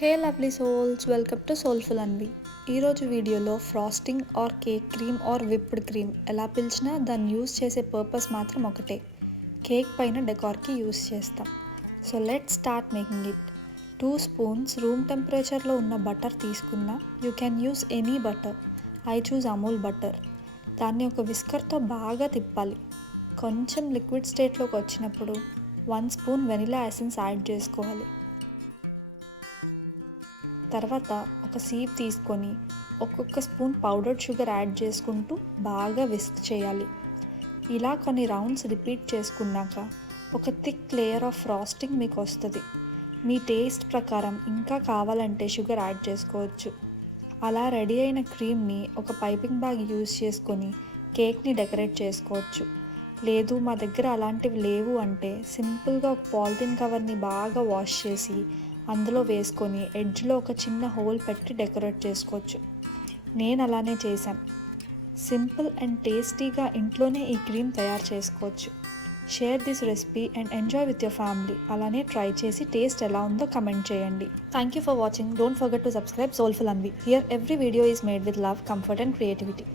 Hey lovely souls, welcome to soulful Anvi. ఈరోజు వీడియోలో frosting or cake cream or whipped cream ఎలా పిలిచినా దాన్ని యూస్ చేసే పర్పస్ మాత్రం ఒకటే, కేక్ పైన డెకార్కి యూస్ చేస్తాం. So let start making it. 2 spoons room టెంపరేచర్లో ఉన్న బటర్ తీసుకున్నా. You can use any butter. I choose Amul butter. దాన్ని ఒక విస్కర్తో బాగా తిప్పాలి. కొంచెం లిక్విడ్ స్టేట్లోకి వచ్చినప్పుడు 1 స్పూన్ వెనిలా ఎసెన్స్ యాడ్ చేసుకోవాలి. తర్వాత ఒక సీప్ తీసుకొని ఒక్కొక్క స్పూన్ పౌడర్డ్ షుగర్ యాడ్ చేసుకుంటూ బాగా విస్క్ చేయాలి. ఇలా కొన్ని రౌండ్స్ రిపీట్ చేసుకున్నాక ఒక థిక్ లేయర్ ఆఫ్ ఫ్రాస్టింగ్ మీకు వస్తుంది. మీ టేస్ట్ ప్రకారం ఇంకా కావాలంటే షుగర్ యాడ్ చేసుకోవచ్చు. అలా రెడీ అయిన క్రీమ్ని ఒక పైపింగ్ బ్యాగ్ యూజ్ చేసుకొని కేక్ని డెకరేట్ చేసుకోవచ్చు. లేదు మా దగ్గర అలాంటివి లేవు అంటే సింపుల్గా ఒక పాలిథిన్ కవర్ని బాగా వాష్ చేసి అందులో వేసుకొని ఎడ్జ్లో ఒక చిన్న హోల్ పెట్టి డెకరేట్ చేసుకోవచ్చు. నేను అలానే చేశాను. సింపుల్ అండ్ టేస్టీగా ఇంట్లోనే ఈ క్రీమ్ తయారు చేసుకోవచ్చు. Share this recipe and enjoy with your family. అలానే ట్రై చేసి టేస్ట్ ఎలా ఉందో కమెంట్ చేయండి. Thank you for watching. Don't forget to subscribe soulful Anvi. Here every video is made with love, comfort and creativity.